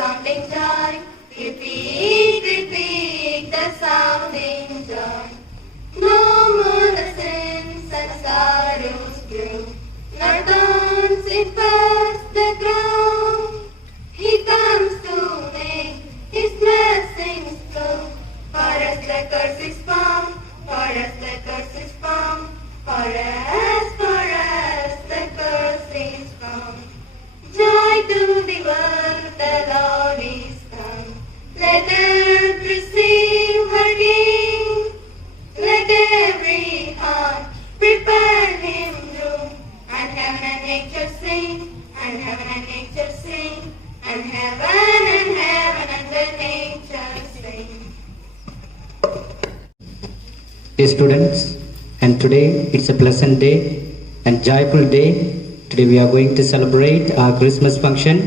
sounding joy. Repeat, repeat the sounding joy. No more the sins and sorrows grow, nor thorns infest the ground. He comes to make His blessings flow. For us the curse is found, for us the curse is found, for us the curse is found. Joy to the world, the Lord is come. Let earth receive her King. Let every heart prepare Him room. And heaven and nature sing, and heaven and nature sing, and heaven and the nature sing. Dear students, and today it's a pleasant day and joyful day. Today we are going to celebrate our Christmas function.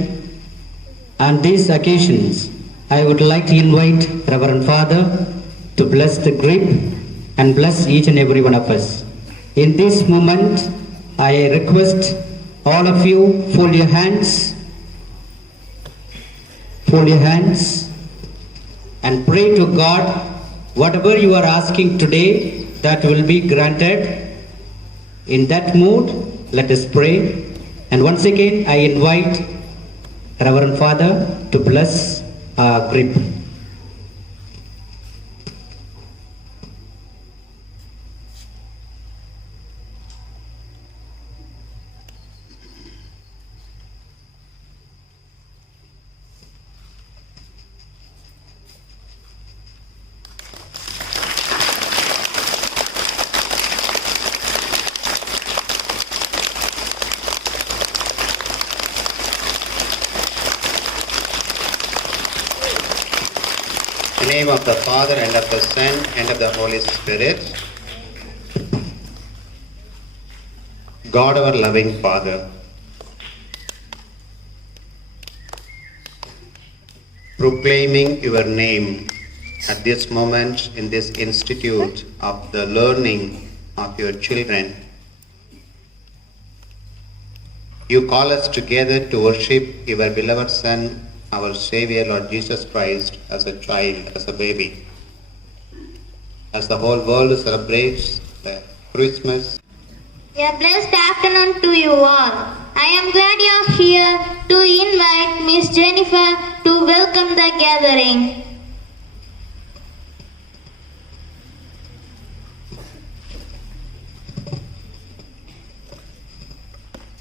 On these occasions, I would like to invite Reverend Father to bless the grape and bless each and every one of us. In this moment, I request all of you fold your hands and pray to God. Whatever you are asking today, that will be granted. In that mood, let us pray. And once again, I invite Reverend Father to bless our grip. In the name of the Father, and of the Son, and of the Holy Spirit. God, our loving Father, proclaiming your name at this moment in this institute of the learning of your children, you call us together to worship your beloved Son, our Savior, Lord Jesus Christ, as a child, as a baby. As the whole world celebrates the Christmas. A blessed afternoon to you all. I am glad you are here to invite Miss Jennifer to welcome the gathering.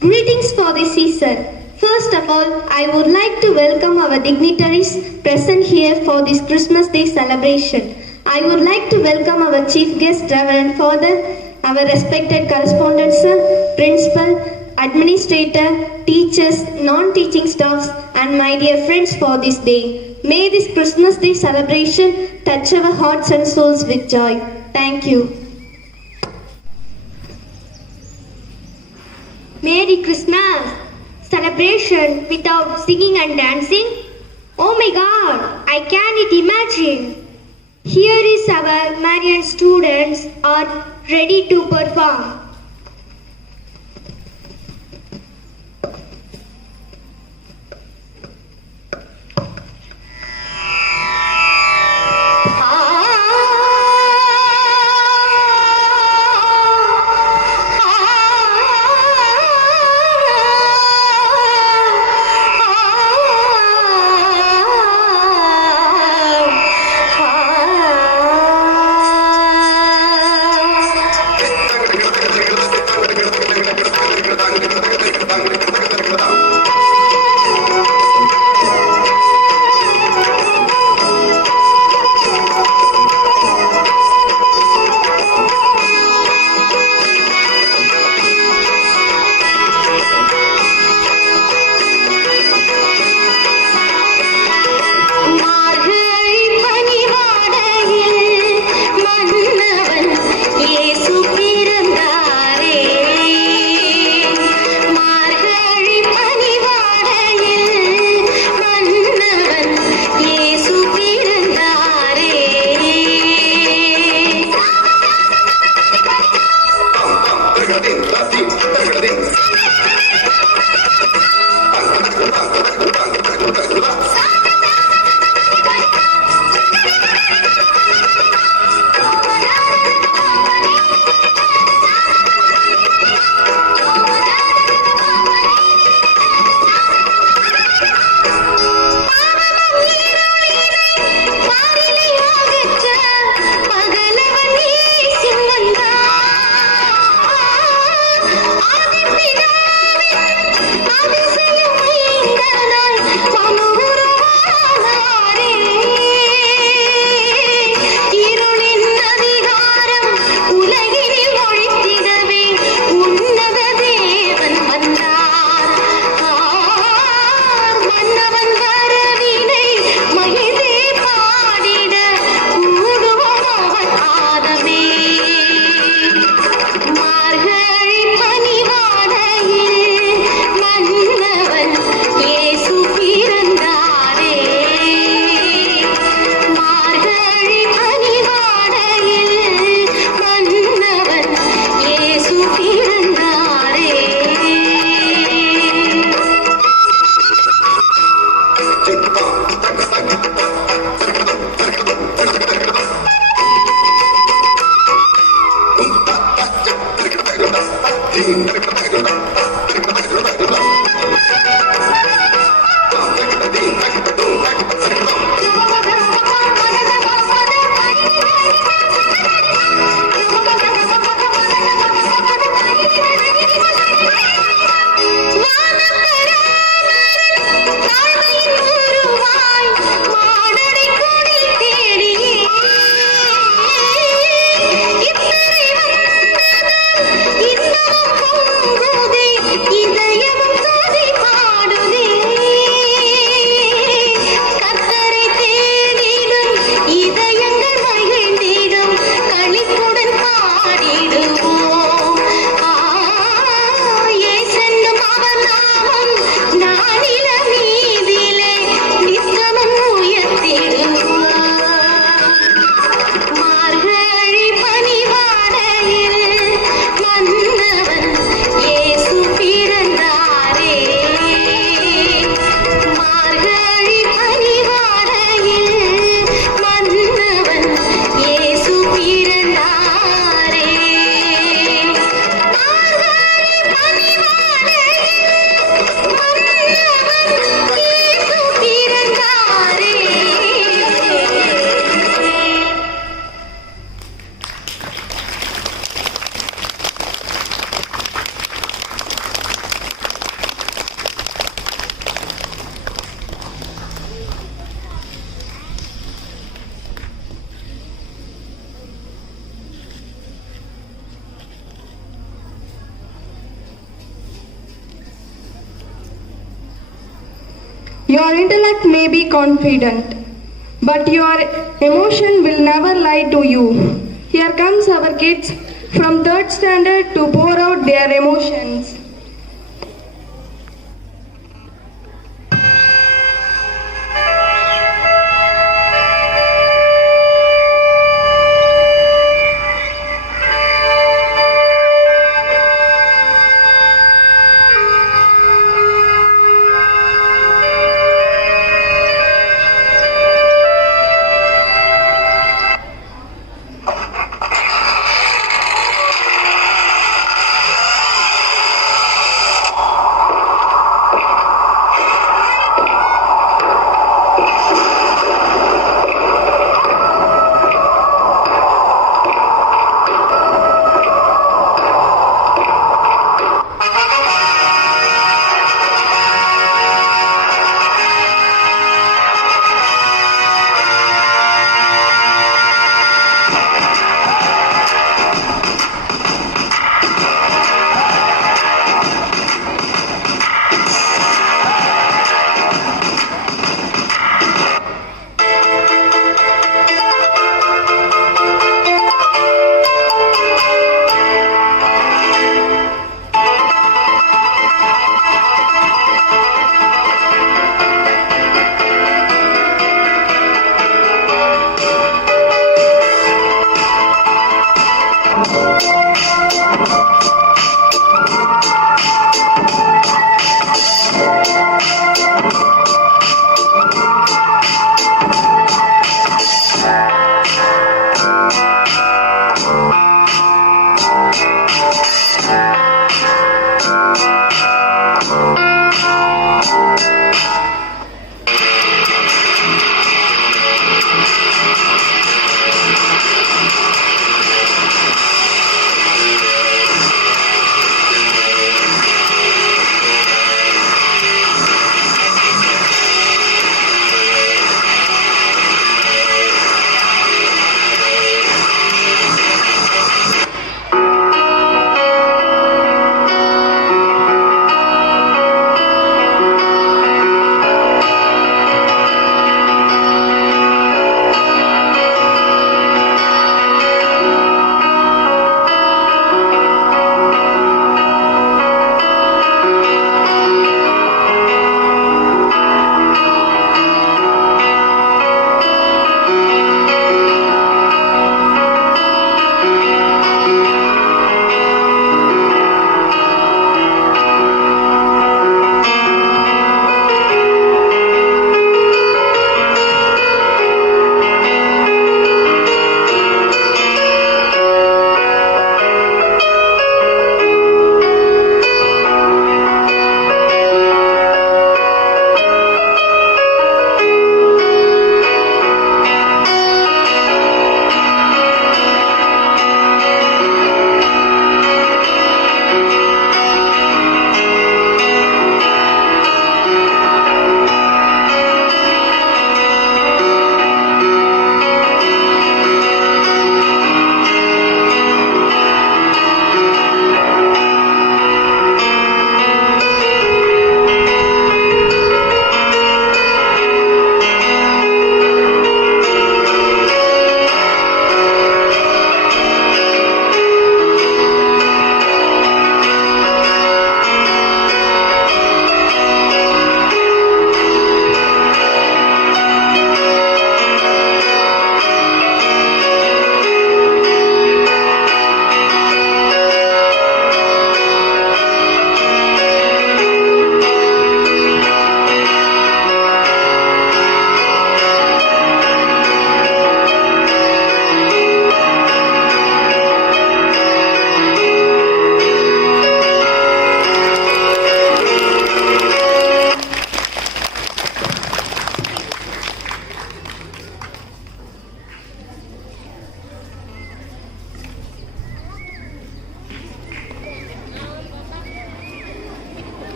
Greetings for this season. First of all, I would like to welcome our dignitaries present here for this Christmas Day celebration. I would like to welcome our chief guest, Reverend Father, our respected correspondent sir, principal, administrator, teachers, non-teaching staffs, and my dear friends for this day. May this Christmas Day celebration touch our hearts and souls with joy. Thank you. Merry Christmas! Celebration without singing and dancing? Oh my God, I can't imagine. Here is our Marian students are ready to perform. Your intellect may be confident, but your emotion will never lie to you. Here comes our kids from 3rd standard to pour out their emotions.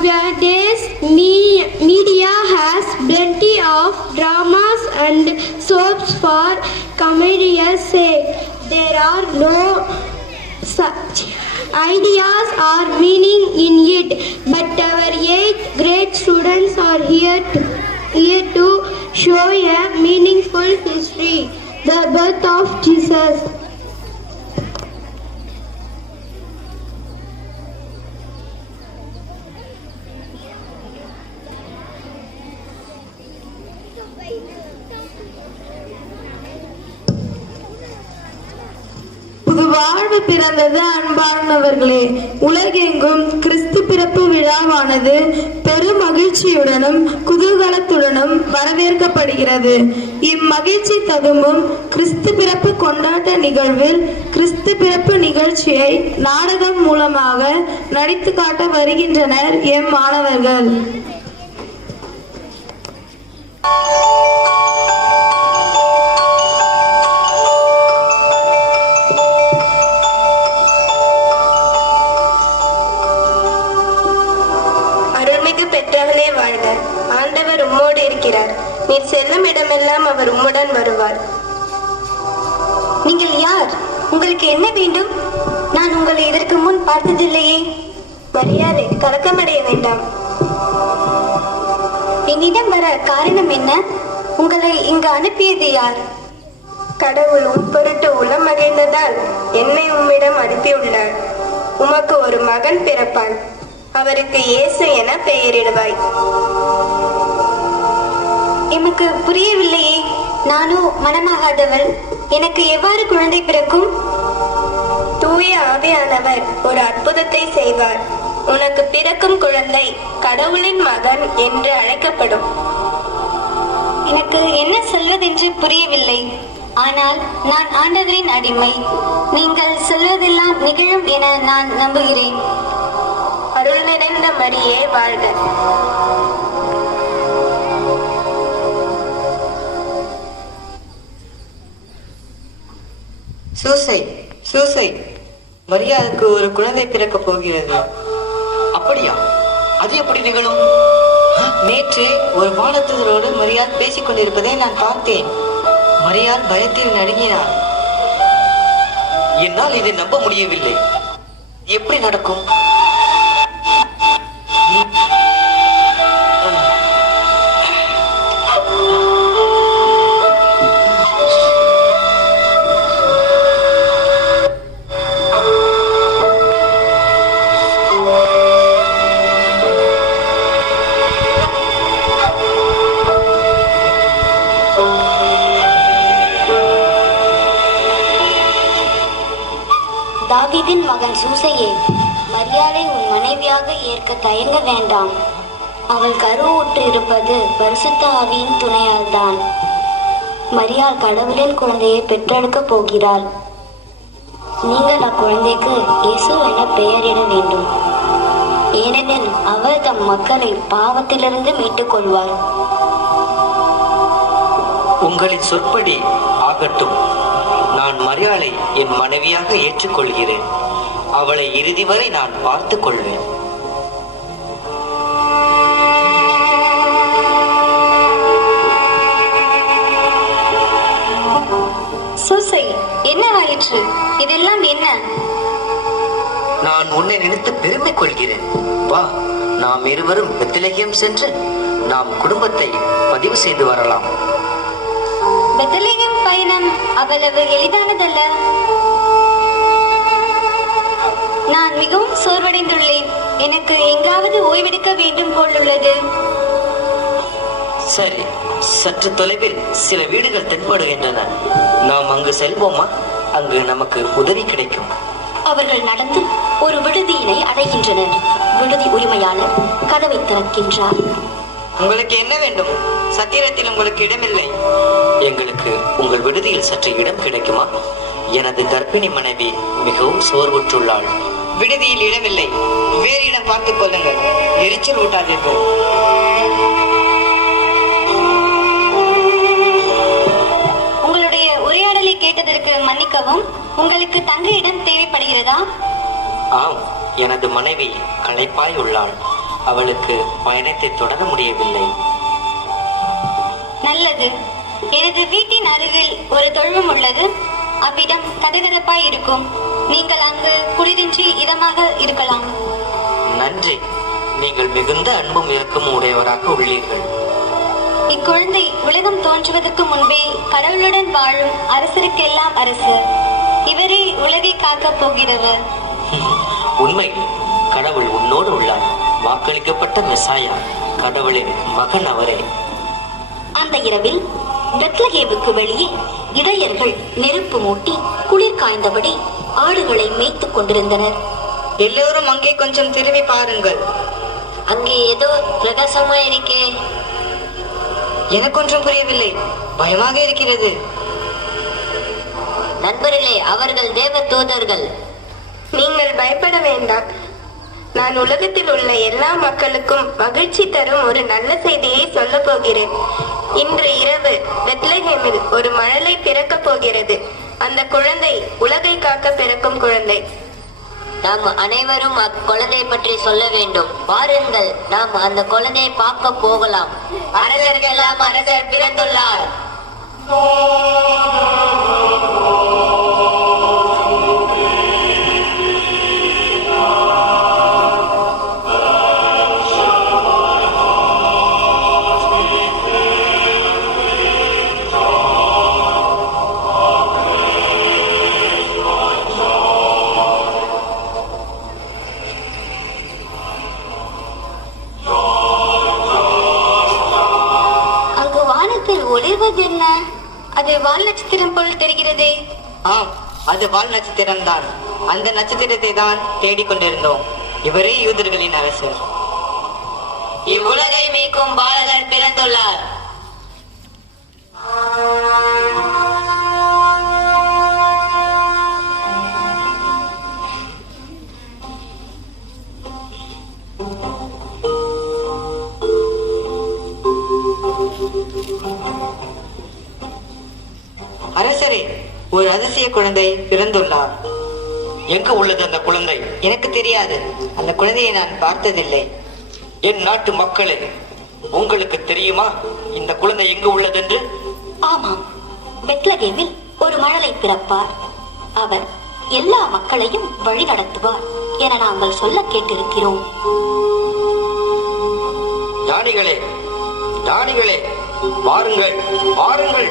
Nowadays, media has plenty of dramas and soaps for comedians' sake. There are no such ideas or meaning in it, but our 8th grade students are here to show a meaningful history, the birth of Jesus. புதுவாழ்வு பிறந்தது அன்பார்ந்தவர்களே. உலகெங்கும் கிறிஸ்து பிறப்பு விழாவானது பெரும் மகிழ்ச்சியுடனும் குதூகலத்துடனும் வரவேற்கப்படுகிறது. இம்மகிழ்ச்சி ததும்பும் கிறிஸ்து பிறப்பு கொண்டாட்ட நிகழ்வில் கிறிஸ்து பிறப்பு நிகழ்ச்சியை நாடகம் மூலமாக நடித்து காட்ட வருகின்றனர் எம் மாணவர்கள். ஆண்டவர் உம்மோடு இருக்கிறார். நீர் செல்லும் இடமெல்லாம் அவர் உம்முடன் வருவார். நீங்கள் யார்? உங்களுக்கு என்ன வேண்டும்? நான் உங்களை இதற்கு முன் பார்த்ததில்லையே. மரியாதை, கலக்கமடைய வேண்டாம். என்னிடம் வர காரணம் என்ன? உங்களை இங்கு அனுப்பியது யார்? கடவுள் உன் பொருட்டு உளம் மகிழ்ந்ததால் என்னை உம்மிடம் அனுப்பியுள்ளார். உமக்கு ஒரு மகன் பிறப்பான். அவருக்கு இயேசு என பெயரிடுவாய். எமக்கு புரியவில்லையே. நானும் மனமாகாதவள். எனக்கு எவ்வாறு குழந்தை பிறக்கும்? தூய ஆவியானவர் ஒரு அற்புதத்தை செய்வார். உனக்கு பிறக்கும் குழந்தை கடவுளின் மகன் என்று அழைக்கப்படும். எனக்கு என்ன சொல்வதென்று புரியவில்லை. ஆனால் நான் ஆண்டவரின் அடிமை. நீங்கள் சொல்வதெல்லாம் நிகழும் என நான் நம்புகிறேன். அருள் நிறைந்த மரியே வாழ்க. சூசை, மரியாவுக்கு ஒரு குழந்தை பிறக்க போகிறது. அப்படியா? அது எப்படி நிகழும்? நேற்று ஒரு வானதூதரோடு மரியாள் பேசிக் கொண்டிருப்பதை நான் பார்த்தேன். மரியாள் பயத்தில் நடுங்கினார். என்னால் இதை நம்ப முடியவில்லை. எப்படி நடக்கும்? தாவீதின் மகன் சூசையே, மரியாளை உன் மனைவியாக ஏற்க தயங்க வேண்டாம். அவள் கருவுற்று இருப்பது பரிசுத்த ஆவியின் துணையால் தான். மரியாள் கடவுளின் குழந்தையை பெற்றெடுக்க போகிறாள். நீங்கள் அக்குழந்தைக்கு இயேசு என பெயரிட வேண்டும். ஏனெனில் அவர் தம் மக்களை பாவத்திலிருந்து மீட்டுக் கொள்வார். உங்களின் சொற்படி ஆகட்டும். நான் மரியாளை என் மனைவியாக ஏற்றுக்கொள்கிறேன். அவளை இறுதி வரை நான் பார்த்துக் கொள்வேன். சூசை, என்னவாயிற்று? இதெல்லாம் என்ன? நான் உன்னை நினைத்து பெருமை கொள்கிறேன். வா, நாம் இருவரும் பெத்லகேம் சென்று நாம் குடும்பத்தை பதிவு செய்து வரலாம். பெத்லகேம் பயணம் அவ்வளவு எளிதானதல்ல. நான் மிகவும் சோர்வடைந்துள்ளேன். எனக்கு எங்காவது ஓய்வெடுக்க வேண்டும் போலுள்ளது. சரி, சற்று தொலைவில் சில வீடுகள் தென்படுகின்றன. நாம் அங்கு செல்வோமா? அங்கு நமக்கு உதவி கிடைக்கும். அவர்கள் நடந்து ஒரு விடுதியினை அடைகின்றனர். விடுதி உரிமையாளர் கதவை திறக்கின்றார். உங்களுக்கு என்ன வேண்டும்? சத்திரத்தில் உங்களுக்கு இடமில்லை. எங்களுக்கு உங்கள் விடுதியில் சற்று இடம் கிடைக்குமா? எனது கர்ப்பிணி மனைவி மிகவும் சோர்வுற்றுள்ளாள். விடுதியில் இடமில்லை. வேறு இடம் பார்த்துக் கொள்ளுங்கள். எரிச்சல் ஊட்டாதீர்கள். உங்களுடைய உரையாடலை கேட்டதற்கு மன்னிக்கவும். உங்களுக்கு தங்க இடம் தேவைப்படுகிறதா? ஆம், எனது மனைவி களைப்பாய் உள்ளாள். அவளுக்கு பயணத்தை தொடர முடியவில்லை. நல்லது. எனது வீட்டின் அருகில் ஒரு தொழுவம் உள்ளது. அவ்விடம் கதகதப்பாய் இருக்கும். நீங்கள் அங்கு குளிரின்றி இதமாக இருக்கலாம். நன்றி. நீங்கள் மிகுந்த அன்பும் இரக்கமும் உடையவராக உள்ளீர்கள். இக்குழந்தை உலகம் தோன்றுவதற்கு முன்பே கடவுளுடன் வாழும் அரசருக்கெல்லாம் அரசர். இவரே உலகை காக்கப் போகிறவர். உண்மை. கடவுள் உன்னோடு உள்ளார். வாக்களிக்கப்பட்ட மெசாயா, கடவுளின் மகன் அவரே. அந்த இரவில் பெத்லகேமுக்கு வெளியே இடையர்கள் நெருப்பு மூட்டி குளிர் காய்ந்தபடி ஆடுகளை மேய்த்துக் கொண்டிருந்தனர். எல்லோரும் அங்கே கொஞ்சம் திரும்பி பாருங்கள். அங்கே ஏதோ பிரகாசமா இருக்கே. எனக்கொன்றும் புரியவில்லை. பயமாக இருக்கிறது. நண்பர்களே, அவர்கள் தேவ தூதர்கள். நீங்கள் பயப்பட வேண்டாம். நான் உலகத்தில் உள்ள எல்லா மக்களுக்கும் மகிழ்ச்சி தரும் ஒரு நல்ல செய்தியை சொல்ல போகிறேன். இன்று இரவு பெத்லகேமில் ஒரு மழலை பிறக்க போகிறது. அந்த குழந்தை உலகை காக்க பிறக்கும் குழந்தை. நாம் அனைவரும் அக்குழந்தை பற்றி சொல்ல வேண்டும். வாருங்கள், நாம் அந்த குழந்தையை பார்க்க போகலாம். அரசர்களெல்லாம் அரசர் பிறந்துள்ளார். ஒளிர்வதென்ன? அது வால் நட்சத்திரம் போல் தெரிகிறதே. ஆம், அது வால் நட்சத்திரம் தான். அந்த நட்சத்திரத்தை தான் தேடிக்கொண்டிருந்தோம். இவரே யூதர்களின் அரசர். இவ்வுலகை மீட்கும் பாலகர் பிறந்துள்ளார். அரசரே, ஒரு அதிசய குழந்தை பிறந்துள்ளார். எங்க உள்ளது அந்த குழந்தை? எனக்கு தெரியாது. அந்த குழந்தையை நான் பார்த்ததில்லை. என் நாட்டு மக்களே, உங்களுக்கு தெரியுமா இந்த குழந்தை எங்கு உள்ளதென்று? ஆமாம், பெத்லகேமில் ஒரு மழலை பிறப்பார். அவர் எல்லா மக்களையும் வழி நடத்துவார் என நாங்கள் சொல்ல கேட்டிருக்கிறோம். ஞானிகளே, ஞானிகளே, வாருங்கள், வாருங்கள்.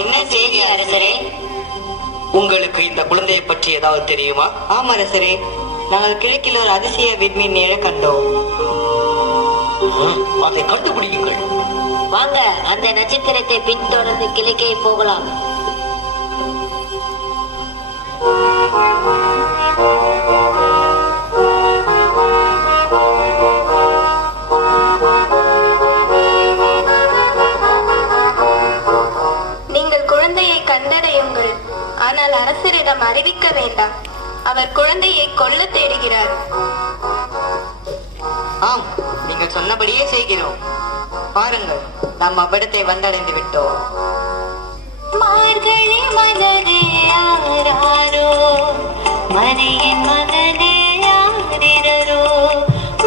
என்ன செய்தி அரசரே? உங்களுக்கு இந்த குழந்தையை பற்றி ஏதாவது தெரியுமா? ஆம் அரசரே, நாங்கள் கிழக்கில் ஒரு அதிசய விண்மீன் நிழ கண்டோம். அதை கண்டுபிடியுங்கள். வாங்க, அந்த நட்சத்திரத்தை பின்தொடர்ந்து கிழக்கே போகலாம். நீங்கள் குழந்தையை கண்டடையுங்கள். ஆனால் அரசரிடம் அறிவிக்க வேண்டாம். அவர் குழந்தையை கொல்ல தேடுகிறார். ஆம், நீங்கள் சொன்னபடியே செய்கிறோம். பாருங்கள், நாம் அவ்விடத்தை வந்தடைந்து விட்டோம். மார்கழி மலரே ஆராரோ, மரியின் மகனே ஆரிரரோ.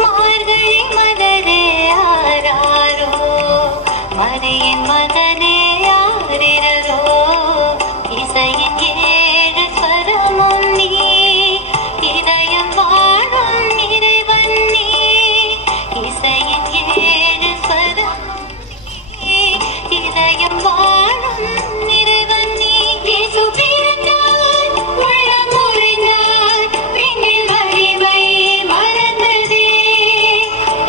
மார்கழி மலரே ஆராரோ, மரியின் மகனே ஆரிரரோ. இசையின் ஏழு ஸ்வரமும் நீ, இதயம் வாழும் இறைவன் நீ. இசையின் ஏழு ஸ்வரம் நீ, இதயம் வாழும் இறைவன் நீ. இயேசு பிறந்தார், உள்ளம் உறைந்தார், விண்ணில் வலிமை மறந்ததே.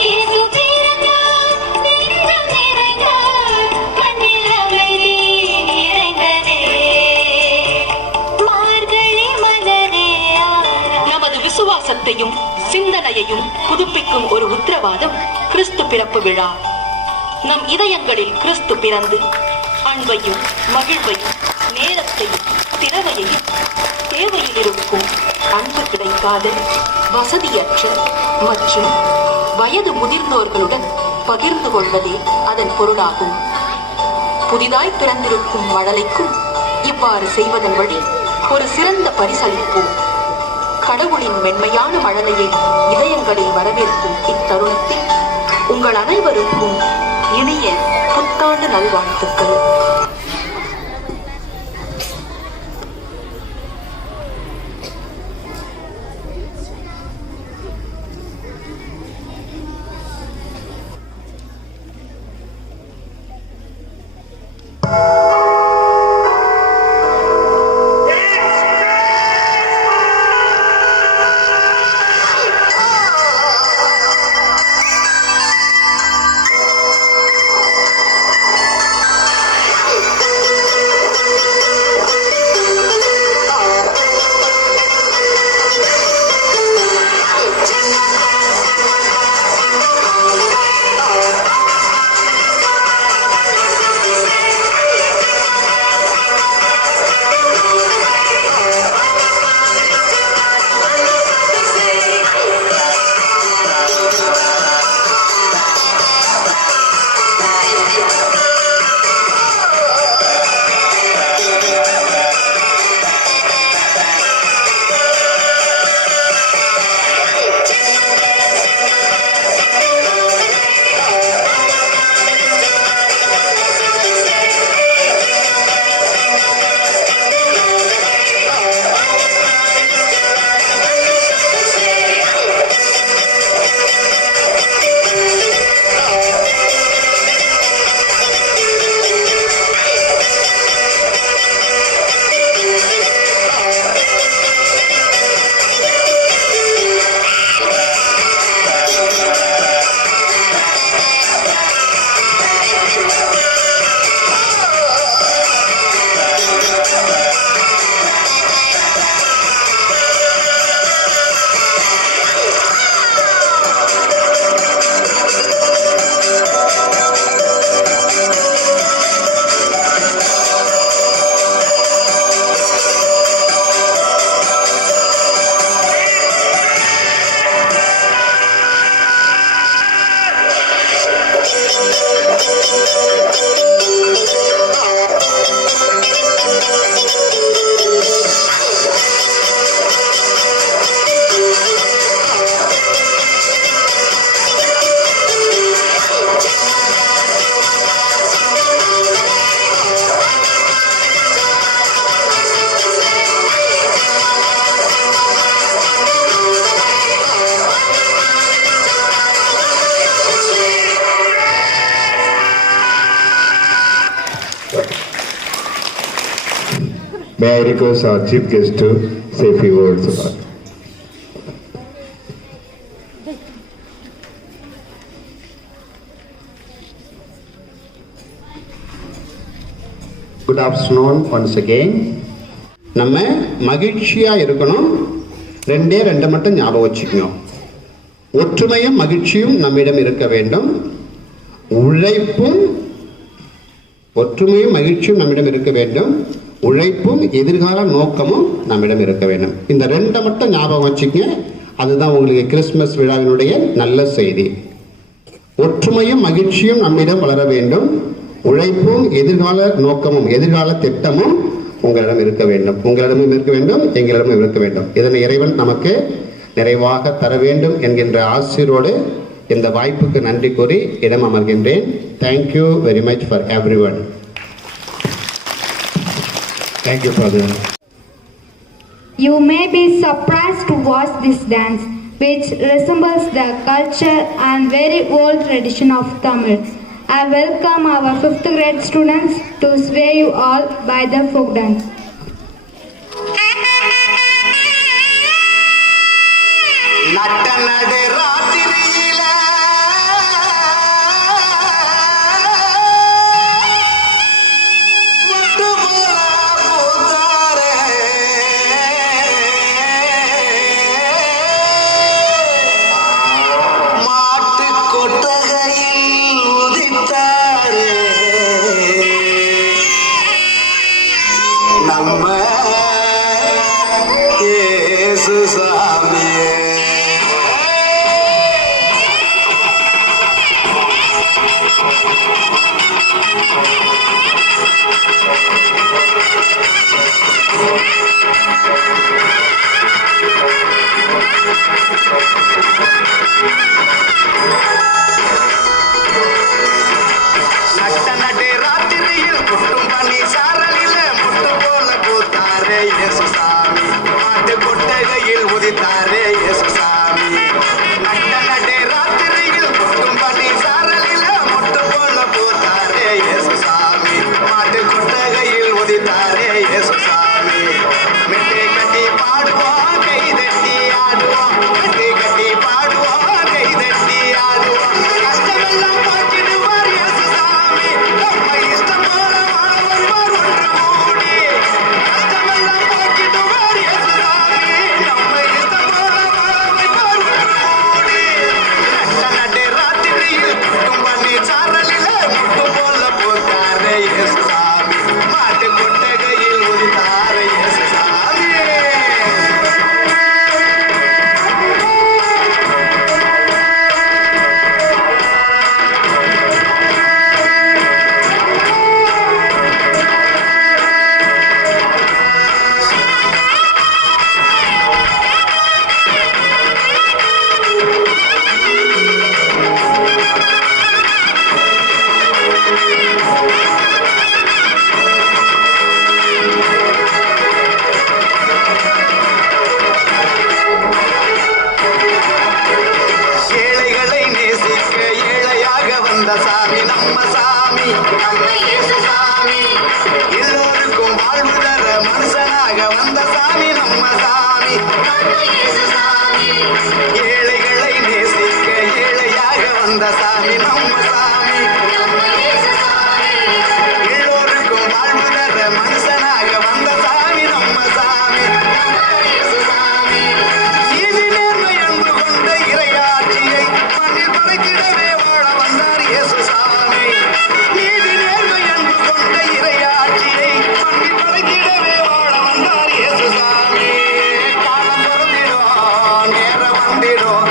இயேசு பிறந்தார், நெஞ்சம் நிறைந்தார், மண்ணில் அமைதி நிறைந்ததே. மார்கழி மலரே ஆரா. நமது விசுவாசத்தையும் சிந்தனையையும் புதுப்பிக்கும் ஒரு உத்தரவாதம் கிறிஸ்து பிறப்பு விழா. நம் இதயங்களில் கிறிஸ்து பிறந்து அன்பையும் மகிழ்வையும் நேரத்தையும் திறமையையும் தேவையில் இருக்கும் அன்பு கிடைக்காத வசதியற்ற மற்றும் வயது முதிர்ந்தோர்களுடன் பகிர்ந்து கொள்வதே அதன் பொருளாகும். புதிதாய் பிறந்திருக்கும் மழலைக்கும் இவ்வாறு செய்வதன் வழி ஒரு சிறந்த பரிசளிப்போம். கடவுளின் மென்மையான மழலையை இதயங்களில் வரவேற்கும் இத்தருணத்தில் உங்கள் அனைவருக்கும் இனிய புத்தாண்டு நல்வாழ்த்துக்கள். May I request our chief guest to say a few words about it. Good afternoon once again. நம்ம மகிழ்ச்சியா இருக்கணும். ரெண்டு மட்டும் ஞாபகம் வச்சுக்கணும். ஒற்றுமையும் மகிழ்ச்சியும் நம்மிடம் இருக்க வேண்டும். உழைப்பும் ஒற்றுமையும் மகிழ்ச்சியும் நம்மிடம் இருக்க வேண்டும். உழைப்பும் எதிர்கால நோக்கமும் நம்மிடம் இருக்க வேண்டும். இந்த ரெண்டை மட்டும் ஞாபகம் வச்சுக்கங்க. அதுதான் உங்களுக்கு கிறிஸ்துமஸ் விழாவினுடைய நல்ல செய்தி. ஒற்றுமையும் மகிழ்ச்சியும் நம்மிடம் வளர வேண்டும். உழைப்பும் எதிர்கால நோக்கமும் எதிர்கால திட்டமும் உங்களிடம் இருக்க வேண்டும். உங்களிடமும் இருக்க வேண்டும், எங்களிடமும் இருக்க வேண்டும். இதனை இறைவன் நமக்கு நிறைவாக தர வேண்டும் என்கின்ற ஆசிரோடு இந்த வாய்ப்புக்கு நன்றி கூறி இடம் அமர்கின்றேன். Thank you very much for everyone. Thank you, Father. You may be surprised to watch this dance, which resembles the culture and very old tradition of Tamil. I welcome our 5th grade students to sway you all by the folk dance. வந்த சாமி நம்ம சாமி. ஏழைகளை நேசிக்க ஏழையாக வந்த சாமி நம்ம சாமி. எல்லோருக்கும் வாழ்வு தர மனுஷனாக வந்த சாமி நம்ம சாமி. நீதி நேர்மை அன்பு கொண்ட இறையாட்சியை மண்ணில் படைத்திடவே வாழ வந்தார் இயேசு சாமி. நீதி நேர்மை அன்பு கொண்ட இறையாட்சியை மண்ணில் படைத்திடவே வாழ வந்தார் இயேசு சாமி. காலம் பொருந்திடும் நேரம் வந்திடும்,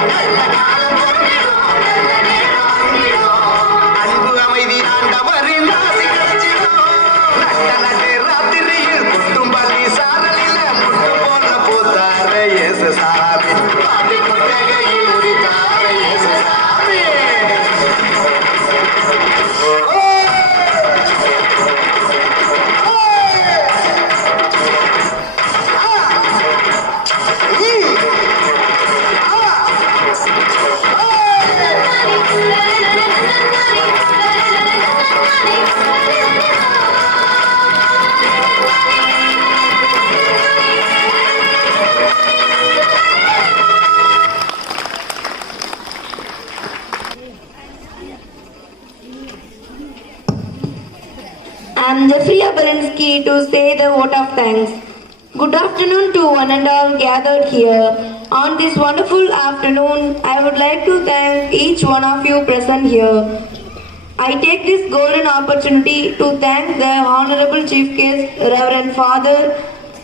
அன்பு அமைதி ஆண்டவரின் ஆசி கிடைச்சிடும். நட்ட நட்டு ராத்திரியில் குட்டும் பள்ளி சாரலில் முட்டு போல பூத்தார இயேசு சாமி. பாட்டி புத்தகையில் உரித்தார இயேசு சாமி. I am Jeffrey Abelinsky to say the vote of thanks. Good afternoon to one and all gathered here. On this wonderful afternoon, I would like to thank each one of you present here. I take this golden opportunity to thank the Honorable Chief Guest, Reverend Father,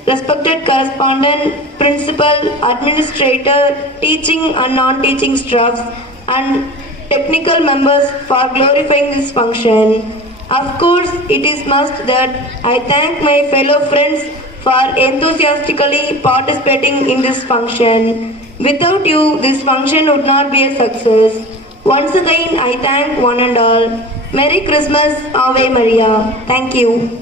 respected correspondent, principal, administrator, teaching and non-teaching staffs, and technical members for glorifying this function. Of course, it is must that I thank my fellow friends for enthusiastically participating in this function. Without you, this function would not be a success. Once again, I thank one and all. Merry Christmas, Ave Maria. Thank you.